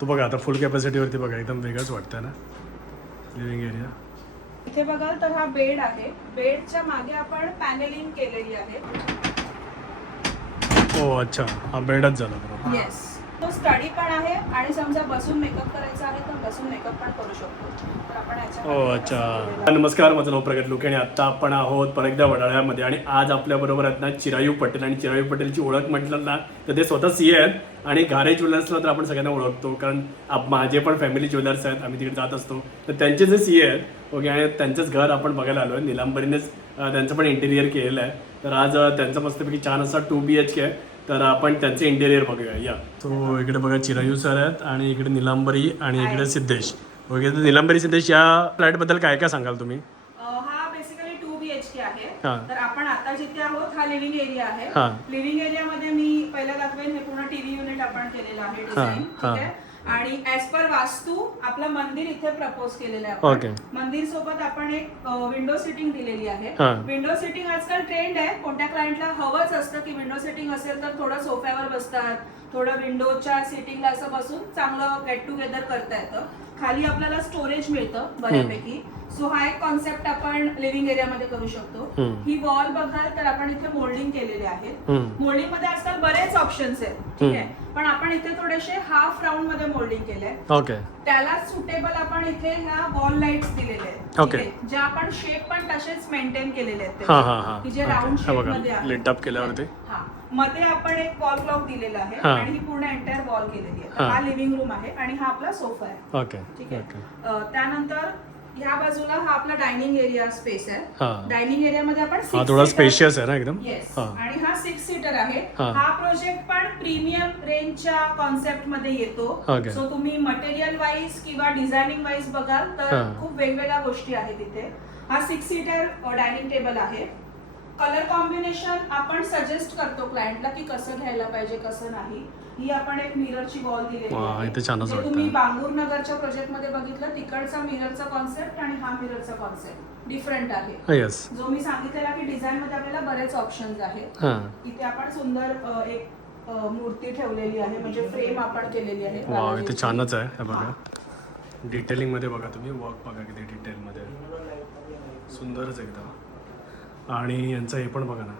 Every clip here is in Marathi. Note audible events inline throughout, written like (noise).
तू बघा आता फुल कॅपॅसिटीवरती बघा एकदम वेगळंच वाटतं ना? लिव्हिंग एरिया इथे बघाल तर हा बेड आहे. बेडच्या मागे आपण पॅनेलिंग केलेली आहे. ओ अच्छा. हा बेडच झाला बरोबर. येस तो स्टडी पण आहे आणि समजा बसून मेकअप करायचा आहे तर बसून मेकअप पण करू शकतो. तर आपण याच्या हो अच्छा. नमस्कार माझं नाव प्रगत लोके आणि आत्ता आपण आहोत परत एकदा वडाळ्यामध्ये आणि आज आपल्याबरोबर आहेत ना चिरायू पटेल. आणि चिरायू पटेलची ओळख म्हटलं ना तर ते स्वतः सी आहेत. आणि घारे ज्वेलर्सला तर आपण सगळ्यांना ओळखतो कारण आप- माझे पण फॅमिली ज्वेलर्स आहेत. आम्ही तिकडे जात असतो. तर त्यांचे जे सी आहेत ओके आणि त्यांचंच घर आपण बघायला आलो आहे निलांबरीनेच त्यांचं पण इंटेरियर केलेलं आहे. तर आज त्यांचं मस्तपैकी छान असा टू बी एच के आहे. तर आपण त्यांचे इंटेरियर बघूया. या. तो इकडे बघा चिरायू सर आहेत आणि इकडे निलांबरी आणि इकडे सिद्धेश. ओके तर निलांबरी सिद्धेश या फ्लॅटबद्दल काय काय सांगाल तुम्ही? अं, हा basically two B H K आहे. हा. तर आपण आता जिथे आहोत हा लिव्हिंग एरिया आहे. हा. लिव्हिंग एरियामध्ये मी पहिला दाखवेन हे पूर्ण टीव्ही युनिट आपण केलेलं आहे डिझाईन हा. ठीक आहे? आणि ऍज पर वास्तू आपलं मंदिर इथे प्रपोज केलेलं आहे ओके. आपण मंदिर सोबत आपण एक विंडो सिटिंग दिलेली आहे. हा. विंडो सिटिंग आजकाल ट्रेंड आहे. कोणत्या क्लायंटला हवंच असतं की विंडो सिटिंग असेल तर थोडं सोफ्यावर बसतात थोडं विंडोच्या सिटिंगला असं बसून चांगलं गेट टुगेदर करता येतं. खाली आपल्याला स्टोरेज मिळतं बऱ्यापैकी. सो हा एक कॉन्सेप्ट आपण लिव्हिंग एरियामध्ये करू शकतो. ही वॉल बघाल तर आपण इथे मोल्डिंग केलेले आहेत. मोल्डिंगमध्ये आजकाल बरेच ऑप्शन्स आहेत ठीक आहे. पण आपण इथे थोडेसे हाफ राऊंडमध्ये मोल्डिंग केलंय. ओके त्याला सुटेबल आपण इथे ह्या वॉल लाईट्स दिलेले आहेत? ज्या आपण शेप पण तसेच मेंटेन केलेले आहेत की जे राऊंड शेपमध्ये. लिट अप केल्यावरती. मध्ये आपण एक वॉल क्लॉक दिलेला आहे. आणि ही पूर्ण एंटायर वॉल केलेली आहे. हा. लिव्हिंग रूम आहे आणि हा आपला सोफा आहे. ओके ठीक आहे. ओके त्यानंतर ह्या बाजूला हा आपला डायनिंग एरिया स्पेस आहे. हा. डायनिंग एरिया मध्ये आपण हा थोडा स्पेशियस आहे ना एकदम? येस आणि हा सिक्स सीटर आहे. हा. प्रोजेक्ट पण प्रीमियम रेंजच्या कॉन्सेप्टमध्ये येतो. सो तुम्ही मटेरियल वाईज किंवा डिझायनिंग वाईज बघाल तर. खूप वेगवेगळ्या गोष्टी आहेत इथे. हा सिक्स सीटर डायनिंग टेबल आहे. कलर कॉम्बिनेशन आपण सजेस्ट करतो क्लायंटला की कसं घ्यायला पाहिजे कसं नाही. ही आपण एक मिररची वॉल दिलेली वा, आहे. इथे छानच जे वाटतं. तुम्ही बांगूर नगरच्या प्रोजेक्टमध्ये बघितलं तिकडचा मिररचा कॉन्सेप्ट आणि हा मिररचा कॉन्सेप्ट डिफरंट आहे. येस जो मी सांगितलेला की डिझाईन मध्ये आपल्याला बरेच ऑप्शन्स आहेत. हा. इथे आपण सुंदर अ, एक अ, मूर्ती ठेवलेली आहे म्हणजे फ्रेम आपण केलेली आहे. वा इथे बालाजीची. छानच आहे हे बघा. डिटेलिंगमध्ये बघा तुम्ही वर्क बघा किती डिटेल मध्ये. सुंदरच एकदम. आणि यांचं हे पण बघा ना.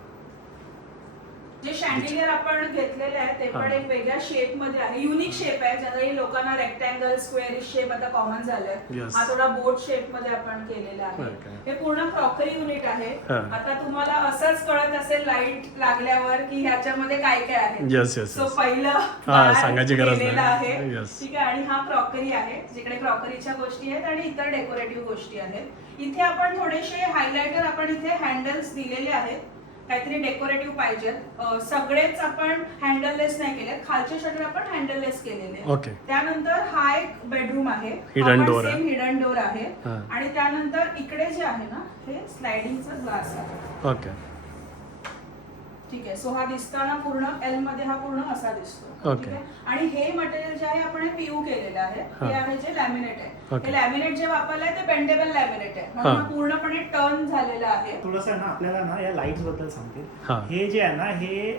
जे शँडिलियर आपण घेतलेले आहे ते पण. एक वेगळ्या शेपमध्ये आहे युनिक शेप आहे जनरली लोकांना रेक्टँगल स्क्वेअर शेप आता कॉमन झालाय. हा थोडा बोट शेपमध्ये आपण केलेला आहे. हे पूर्ण क्रॉकरी युनिट आहे. आता तुम्हाला असंच कळत असेल लाइट लागल्यावर की ह्याच्यामध्ये काय काय आहे सो पहिलं सांगायची गरज. आहे. ठीक आहे आणि हा क्रॉकरी आहे जिकडे क्रॉकरीच्या गोष्टी आहेत आणि इतर डेकोरेटिव्ह गोष्टी आहेत इथे आपण थोडेसे हायलायटर आपण इथे हँडल्स दिलेले आहेत काहीतरी डेकोरेटिव्ह पाहिजेत. सगळेच आपण हँडललेस नाही केले खालचे शटर आपण हँडललेस केलेले. ओके त्यानंतर हा एक बेडरूम आहे. Hidden door आहे. हिडन डोर आहे. आणि त्यानंतर इकडे जे आहे ना हे स्लायडिंगचा ग्लास आहे. ओके ठीक आहे. सो हा दिसताना पूर्ण एलमध्ये हा पूर्ण असा दिसतो. ठीक आहे? आणि हे मटेरियल जे आहे आपण पीयू केलेलं आहे. हे. आहे जे लॅमिनेट आहे. हे लॅमिनेट जे वापरलंय ते बेंडेबल लॅमिनेट आहे. म्हणून पूर्णपणे टर्न झालेला आहे. थोडंसं ना आपल्याला ना या लाईट्सबद्दल सांगते. हा. जे आहे ना हे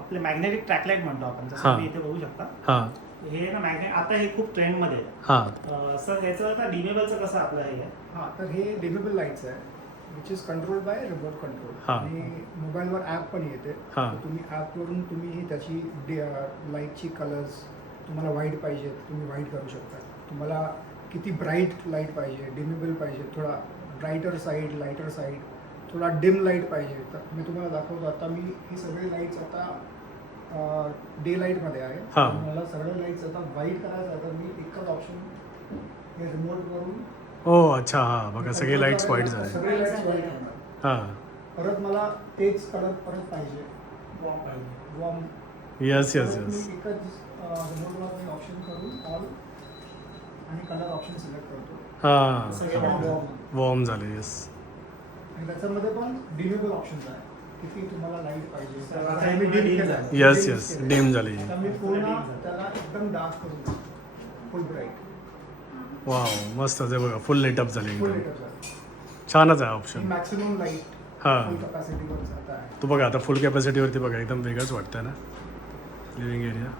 आपले मॅग्नेटिक ट्रॅकलाईट म्हणतो आपण हा. जसं तुम्ही इथे बघू शकता. हा. हे ना मॅग्नेट आता हे खूप ट्रेंडमध्ये आहे. हा. अ, सर ह्याचं आता डिमेबलचं कसं आपलं हे? आहे हां तर हे डिमेबल लाईट्स आहे. Which is control by remote control. आणि मोबाईलवर ॲप पण येते. हा. तुम्ही ॲपवरून तुम्ही त्याची लाईटची कलर्स तुम्हाला व्हाईट पाहिजे तुम्ही व्हाईट करू शकता. तुम्हाला किती ब्राईट लाइट पाहिजे डिमेबल पाहिजे थोडा ब्राईटर साईड लाईटर साईड थोडा डिम लाइट पाहिजे. तर मी तुम्हाला दाखवतो आता मी ही सगळे लाईट्स आता डे लाईटमध्ये आहे. मला सगळे लाईट्स आता व्हाईट करायचं तर मी एकच ऑप्शन हे रिमोटवरून ओ अच्छा हा बघा सगळे लाईट्स व्हाईट झाले. सगळे करणार हा. परत मला तेच कलर परत पाहिजे. वॉर्म पाहिजे. वॉर्म येस येस येस मी एकच रिमोटवर मी ऑप्शन करून ऑल आणि कलर ऑप्शन सिलेक्ट करतो. हा. सगळे वॉर्म वॉर्म झाले येस आणि त्याच्यामध्ये पण डिमेबल ऑप्शन्स आहे किती तुम्हाला लाइट पाहिजे. आता हे मी dim केलं. Dim आता मी पूर्ण झालं. त्याला एकदम डार्क करून फुल ब्राईट वा मस्त आहे बघा. फुल लेटअप झाली एकदम. छानच आहे ऑप्शन मॅक्सिमम लाइट हां. तू बघा आता फुल कॅपॅसिटीवरती बघा एकदम वेगळंच वाटतं ना? लिव्हिंग एरिया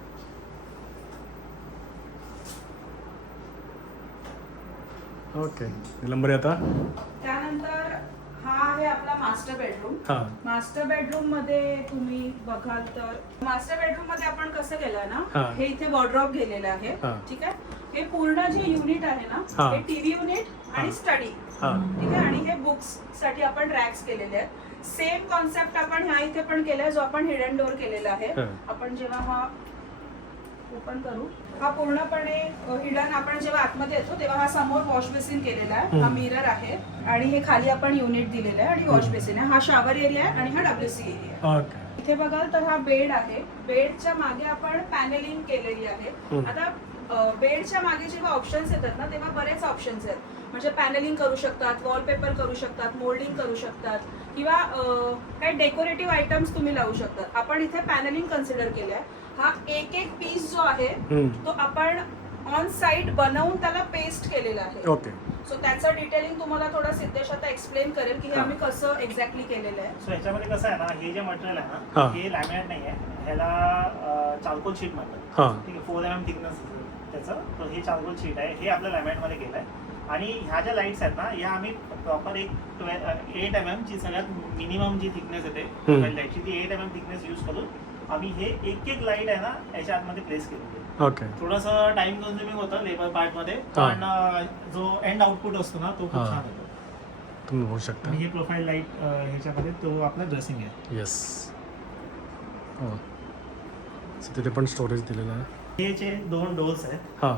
ओके नंबर आता? त्यानंतर हा आहे आपला मास्टर बेडरूम मास्टर बेडरूममध्ये तुम्ही बघाल तर मास्टर बेडरूममध्ये आपण कसं केलं ना हे. इथे वॉर्ड्रॉप गेलेलं आहे. ठीक आहे? हे पूर्ण जे युनिट आहे ना हा. हे टीव्ही युनिट हा. आणि स्टडी हां. ठीक आहे? आणि हे बुक्ससाठी आपण रॅक्स केलेले आहेत. सेम कॉन्सेप्ट आपण ह्या इथे पण केलाय जो आपण हिडन डोअर केलेला आहे. हा. आपण जेव्हा हा ओपन करू हा पूर्णपणे हिडन आपण जेव्हा आतमध्ये येतो तेव्हा हा समोर वॉश बेसिन केलेला आहे. हा हम्म. मिरर आहे. आणि हे खाली आपण युनिट दिलेलं आहे आणि वॉश बेसिन आहे. हा शावर एरिया आहे आणि हा डब्ल्यूसी एरिया आहे. ओके इथे बघाल तर हा बेड आहे. बेडच्या मागे आपण पॅनेलिंग केलेली आहे. हम्म. आता बेडच्या मागे जेव्हा ऑप्शन्स येतात ना तेव्हा बरेच ऑप्शन्स आहेत. म्हणजे पॅनेलिंग करू शकतात वॉलपेपर करू शकतात मोल्डिंग करू शकतात किंवा काही डेकोरेटिव्ह आयटम्स तुम्ही लावू शकतात. आपण इथे पॅनेलिंग कन्सिडर केले आहे हा एक एक पीस जो आहे. तो आपण ऑन साईट बनवून त्याला पेस्ट केलेला आहे. ओके. सो त्याचं डिटेलिंग तुम्हाला थोडं सिद्धेश आता एक्सप्लेन करेल की हे. आम्ही कसं एक्झॅक्टली केलेलं आहे. सो याच्यामध्ये कसं आहे ना हे जे मटेरियल आहे. ना हे. लॅमिनेट नाही आहे ह्याला चारकोल शीट म्हणतात. ठीक आहे फोर एम एम थिकनेस त्याचं. तर हे चारकोल शीट आहे. हे आपल्या लॅमिनेटमध्ये केलं आहे आणि ह्या ज्या लाईट्स आहेत ना या आम्ही प्रॉपर एक एट एम एम ची सगळ्यात मिनिमम जी थिकनेस येते हम्म. लाईटची ती eight M M thickness use करून आम्ही हे एक एक लाइट आहे ना याच्या आतमध्ये प्लेस केलेली ओके थोडंसं टाइम कन्झ्युमिंग होतं लेबर पार्टमध्ये. पण जो एंड आउटपुट असतो ना तो खूप. छान होतो. तुम्ही बघू शकता. आणि हे प्रोफाईल लाइट ह्याच्यामध्ये तो आपला ड्रेसिंग आहे. येस हो. तिथे पण स्टोरेज दिलेलं आहे. हे जे दोन डोर्स आहेत. हां.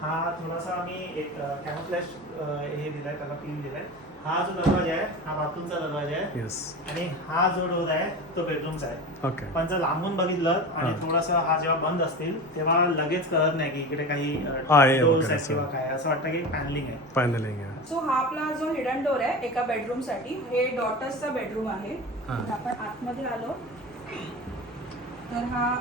हा थोडासा आम्ही एक कॅमोफ्लॅश हे दिलाय त्याला फील दिलाय. हा जो दरवाजा आहे हा बाथरूमचा दरवाजा आहे. येस आणि हा जो डोर आहे तो बेडरूमचा आहे. ओके पण जर लांबून बघितलं आणि हा. थोडासा हा जेव्हा बंद असतील तेव्हा लगेच कळत नाही की इकडे काही आहे डोर्स वगैरे आहेत असं. किंवा काय असं वाटतं की पॅनलिंग आहे. पॅनलिंग आहे. सो हा आपला जो हिडन डोर आहे एका बेडरूमसाठी हे डॉटर्सचा बेडरूम आहे. हा. तर आपण आतमध्ये आलो. तर हा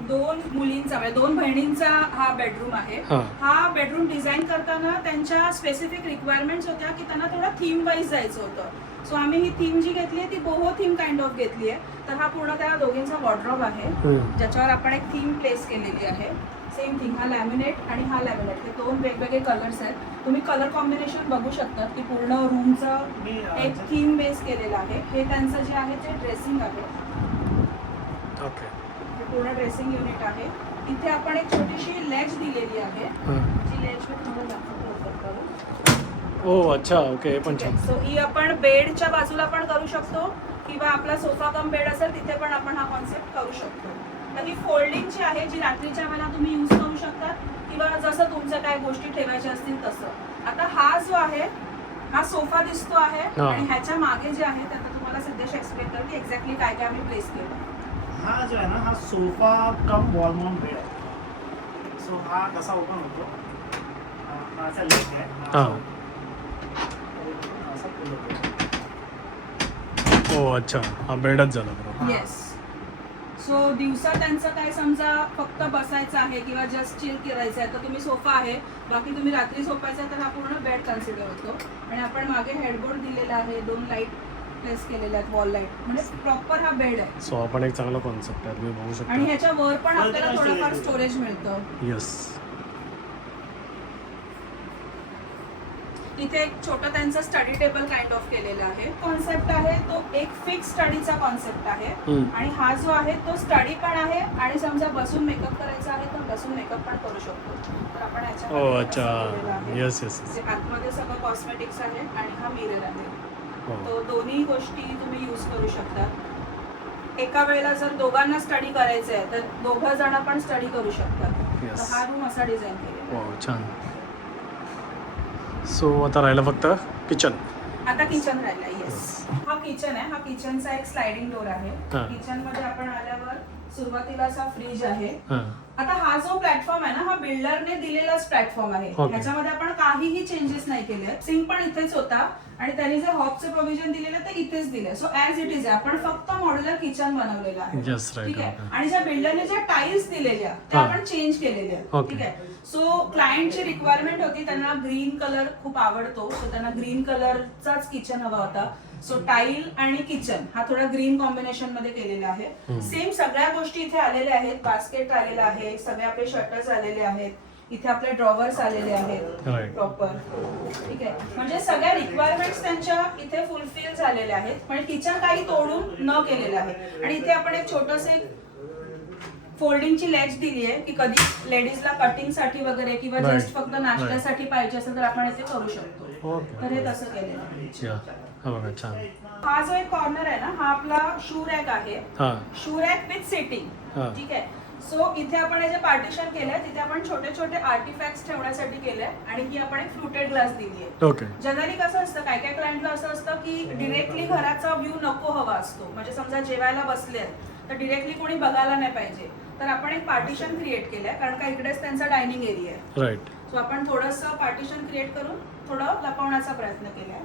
दोन मुलींचा म्हणजे दोन बहिणींचा हा बेडरूम आहे. हा. हा बेडरूम डिझाईन करताना त्यांच्या स्पेसिफिक रिक्वायरमेंट्स होत्या की त्यांना थोडं थीम वाईज जायचं होतं. सो आम्ही ही थीम जी घेतली आहे ती बोहो थीम काइंड ऑफ घेतली आहे. तर हा पूर्ण त्या दोघींचा वॉर्ड्रॉप आहे. हम्म. ज्याच्यावर आपण एक थीम प्लेस केलेली आहे. सेम थिंग हा लॅमिनेट आणि हा लॅमिनेट हे दोन वेगवेगळे कलर्स आहेत. तुम्ही कलर कॉम्बिनेशन बघू शकता की पूर्ण रूमचं मी अं, एक थीम बेस केलेलं आहे. हे त्यांचं जे आहे ते ड्रेसिंग आहे. ओके पूर्ण ड्रेसिंग युनिट आहे. इथे आपण एक छोटीशी लेज दिलेली आहे. जी लेज मी तुम्हाला दाखवते. ओ अच्छा ओके पण छान. सो ही आपण बेडच्या बाजूला पण करू शकतो किंवा आपला सोफा कम बेड असेल तिथे पण आपण हा कॉन्सेप्ट करू शकतो. तर ही फोल्डिंगची आहे जी रात्रीच्या वेळेला तुम्ही यूज करू शकता किंवा जसं तुमच्या काय गोष्टी ठेवायच्या असतील तसं. आता हा जो आहे हा सोफा दिसतो आहे. आणि ह्याच्या मागे जे आहे ते आता तुम्हाला सिद्धेश एक्सप्लेन कर की एक्झॅक्टली काय काय आम्ही प्लेस केलं. हा जो आहे ना हा sofa cum wall mount bed आहे. सो हा कसा ओपन होतो? हा माझा लेग आहे. ओ अच्छा. हा बेडच झाला बरोबर. हा. येस सो दिवसा त्यांचं काय समजा फक्त बसायचं आहे किंवा जस्ट चिल करायचं आहे तर तुम्ही सोफा आहे. बाकी तुम्ही रात्री झोपायचं तर हा पूर्ण बेड कन्सिडर होतो. आणि आपण मागे हेडबोर्ड दिलेला आहे दोन लाइट प्लेस केलेल्या आहेत वॉल लाइट म्हणजे प्रॉपर हा बेड आहे. सो हा पण एक चांगला कॉन्सेप्ट आहे तुम्ही बघू आणि शकता ह्याच्या वर पण आपल्याला थोडंफार storage स्टोरेज मिळतं. येस इथे एक छोटं त्यांचं स्टडी टेबल काइंड ऑफ केलेलं आहे. कॉन्सेप्ट आहे तो एक फिक्स स्टडीचा कॉन्सेप्ट आहे. हम्म. आणि हा जो आहे तो स्टडी पण आहे आणि समजा बसून मेकअप करायचा आहे तर बसून मेकअप पण करू शकतो. तर आपण ओ ह्याच्यामध्ये अच्छा. असं केलेलं आहे. येस येस जे आतमध्ये सगळं कॉस्मेटिक्स आहे आणि हा मिरर आहे. तो दोन्ही गोष्टी तुम्ही यूज करू शकता. एका वेळेला जर दोघांना स्टडी करायचं आहे तर दोघं जण पण स्टडी करू शकतात. हा रूम असा डिझाईन आहे. हो छान. सो आता राहिलं फक्त किचन आता किचन राहिला येस हा. किचन आहे. हा किचनचा एक स्लायडिंग डोर आहे. हा. किचनमध्ये आपण आल्यावर सुरुवातीला असा फ्रीज आहे. हां. आता हा जो प्लॅटफॉर्म आहे ना हा बिल्डरने दिलेलाच प्लॅटफॉर्म आहे. ह्याच्यामध्ये आपण काहीही चेंजेस नाही केले सिंक पण इथेच होता आणि त्यांनी जे हॉबचे प्रोव्हिजन दिलेलं ते इथेच दिले. सो ऍज इट इज आहे आपण फक्त मॉड्युलर किचन बनवलेलं आहे. ठीक आहे. आणि ज्या बिल्डरने ज्या टाईल्स दिलेल्या त्या. आपण चेंज केलेल्या. ठीक आहे? सो क्लायंटची रिक्वायरमेंट होती त्यांना ग्रीन कलर खूप आवडतो. सो त्यांना ग्रीन कलरचाच किचन हवा होता. सो टाईल आणि किचन हा थोडा ग्रीन कॉम्बिनेशनमध्ये केलेला आहे. सेम सगळ्या गोष्टी इथे आलेल्या आहेत. बास्केट आलेला आहे. सगळे आपले शटर्स आलेले आहेत. इथे आपले ड्रॉवर्स आलेले आहेत. प्रॉपर ठीक आहे. म्हणजे सगळ्या रिक्वायरमेंट्स त्यांच्या इथे फुलफिल झालेल्या आहेत. म्हणजे किचन काही तोडून न केलेलं आहे. आणि इथे आपण एक छोटस एक फोल्डिंगची लेज दिली आहे की कधी लेडीजला कटिंगसाठी वगैरे किंवा. जस्ट फक्त नाश्त्यासाठी पाहिजे असेल तर आपण इथे करू शकतो. तर हे तसं केलेलं आहे. हा बघा छान. हा जो एक कॉर्नर आहे ना हा आपला शू रॅक आहे. हां. शू रॅक विथ सिटिंग हा. ठीक आहे? सो इथे आपण हे जे पार्टिशन केलंय तिथे आपण छोटे छोटे आर्टिफॅक्ट्स ठेवण्यासाठी केलंय आणि ही आपण एक फ्रुटेड ग्लास दिली आहे. ओके जनरली कसं असतं काय काय क्लायंटला असं असतं की डिरेक्टली घराचा व्ह्यू नको हवा असतो. म्हणजे समजा जेवायला बसले तर डिरेक्टली कोणी बघायला नाही पाहिजे. तर आपण एक पार्टिशन क्रिएट केलंय कारण का इकडेच त्यांचा डायनिंग एरिया आहे. राईट सो आपण थोडंसं पार्टिशन क्रिएट करून थोडं लपवण्याचा प्रयत्न केलाय.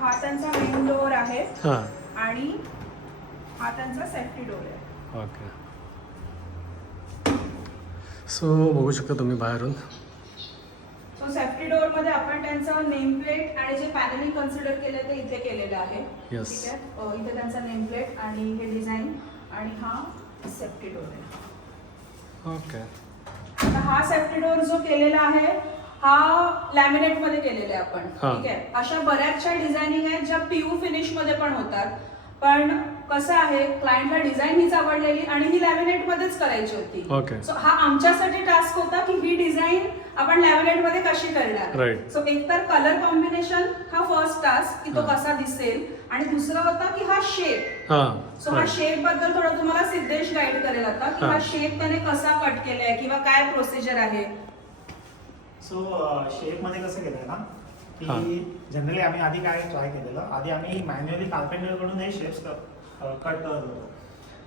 हा त्यांचा मेन डोअर आहे. हां. आणि हा त्यांचा सेफ्टी डोअर आहे. ओके. सो बघू शकता तुम्ही बाहेरून. सो सेफ्टी डोअरमध्ये आपण त्यांचं नेम प्लेट आणि जे पॅनलिंग कन्सिडर केले ते इथे केलेलं आहे. Yes. ठीक आहे? अ, इथे त्यांचा नेम प्लेट आणि हे डिझाईन आणि हा सेफ्टी डोअर आहे. ओके. आता हा सेफ्टी डोअर जो केलेला आहे हा लॅमिनेटमध्ये केलेला आहे आपण हा. ठीक आहे अशा बऱ्याचशा डिझायनिंग आहेत ज्या पीयू फिनिशमध्ये पण होतात पण कसं आहे क्लायंटला डिझाईन हीच आवडलेली आणि ही लॅमिनेट मध्येच करायची होती. सो हा आमच्यासाठी टास्क होता की ही डिझाईन आपण लॅमिनेटमध्ये कशी करणार Right. सो एक तर कलर कॉम्बिनेशन हा फर्स्ट टास्क की तो हा. कसा दिसेल आणि दुसरा होता की हा शेप हां सो हा शेपबद्दल थोडं तुम्हाला सिद्धेश गाईड करेल आता की हा. हा शेप त्याने कसा कट केलाय किंवा काय प्रोसिजर आहे सो शेपमध्ये कसं केलंय ना हा. की जनरली आम्ही आधी काय ट्राय केलेलं आधी आम्ही मॅन्युअली कार्पेंटरकडून हे शेप्स कट करत होतो.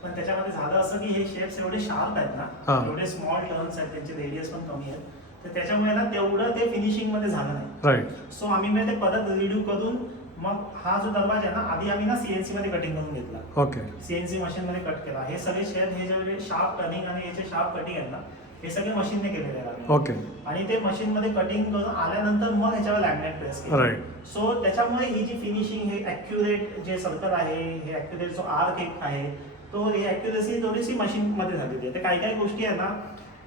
पण त्याच्यामध्ये झालं असं की हे शेप्स एवढे शार्प आहेत. ना एवढे स्मॉल टर्न्स आहेत त्यांचे रेडियस पण कमी आहेत तर त्याच्यामुळे ना तेवढं ते फिनिशिंगमध्ये झालं नाही. सो आम्ही मग ते परत रिड्यू करून मग हा जो दरवाजा आहे ना आधी आम्ही ना सीएनसी मध्ये कटिंग करून घेतला. ओके सीएनसी मशीन मध्ये कट केला. हे सगळे शेप हे जे शार्प टर्निंग आणि याचे शार्प कटिंग आहेत ना हे सगळे मशीनने केलेले. ओके आणि ते मशीन मध्ये कटिंग करून आल्यानंतर मग ह्याच्यावर लॅमिनेट प्रेस Right. सो त्याच्यामुळे ही जी फिनिशिंग हे ऍक्युरेट जे सर्कल आहे हे ऍक्युरेट जो आर्क एक आहे तो ही ऍक्युरेसी थोडीशी मशीन मध्ये झालेली आहे तर काही काही गोष्टी आहे ना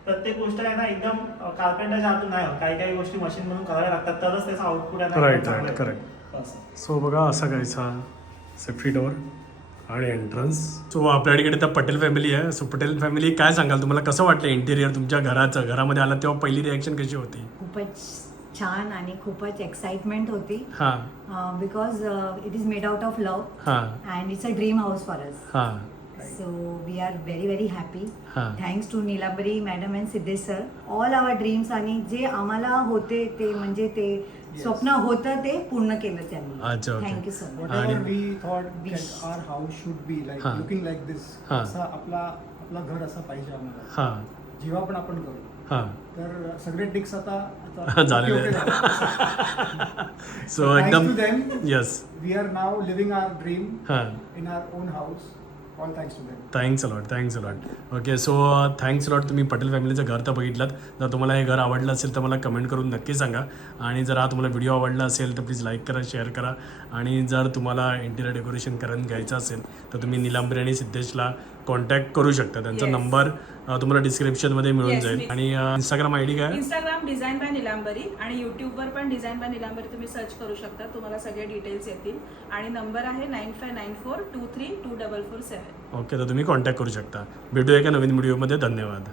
प्रत्येक गोष्ट आहे ना एकदम कार्पेंटरच्या हातून नाही होत काही काही गोष्टी मशीन मधून कराव्या लागतात तरच त्याचा आउटपुट आहे येतो. correct. असं. सो बघा असा कायचा सेफ्टी डोअर आणि एंट्रन्स सो आपल्याकडे तर पटेल फॅमिली आहे. सो पटेल फॅमिली काय सांगाल? तुम्हाला कसं वाटलं इंटेरियर तुमच्या घराचं? घरामध्ये आला तेव्हा पहिली रिॲक्शन कशी होती? खूपच छान आणि खूपच एक्साइटमेंट होती. Because it is made out of love हां. And it's a dream house for us so we are very very happy thanks to Nilambari madam and Siddhesh sir all our dreams आणि जे आम्हाला होते ते म्हणजे ते स्वप्न होतं ते पूर्ण केलं त्यांनी. अच्छा, okay. Thank you so much whatever आणि- we thought Wish. that our house should be like हा. looking like this. हा. असा आपला आपला घर असा पाहिजे आम्हाला. हां. जेव्हा पण आपण करू. हां. तर सगळे टिक्स आता (laughs) झालेले okay, okay आहेत. (laughs) सो Thanks एकदम to them. Yes we are now living our dream हां. In our own house all thanks to thanks a lot thanks a lot okay so thanks a lot तुम्ही पटेल फॅमिलीचं घर तर बघितलं जर तुम्हाला हे घर आवडलं असेल तर मला कमेंट करून नक्की सांगा. आणि जर हा तुम्हाला व्हिडिओ आवडला असेल तर प्लीज लाईक करा शेअर करा. आणि जर तुम्हाला इंटिरियर डेकोरेशन करून घ्यायचं असेल तर तुम्ही निलांबरी आणि सिद्धेशला कॉन्टॅक्ट करू शकता. त्यांचा Yes. नंबर तुम्हाला डिस्क्रिप्शनमध्ये मिळून Yes, जाईल. आणि इंस्टाग्राम आय डी काय? इंस्टाग्राम डिझाईन बाय निलांबरी आणि युट्यूबवर पण डिझाईन बाय निलांबरी तुम्ही सर्च करू शकता. तुम्हाला सगळे डिटेल्स येतील. आणि नंबर आहे nine five nine four two three two double four seven okay तर तुम्ही कॉन्टॅक्ट करू शकता. भेटूया एका नवीन व्हिडिओमध्ये धन्यवाद.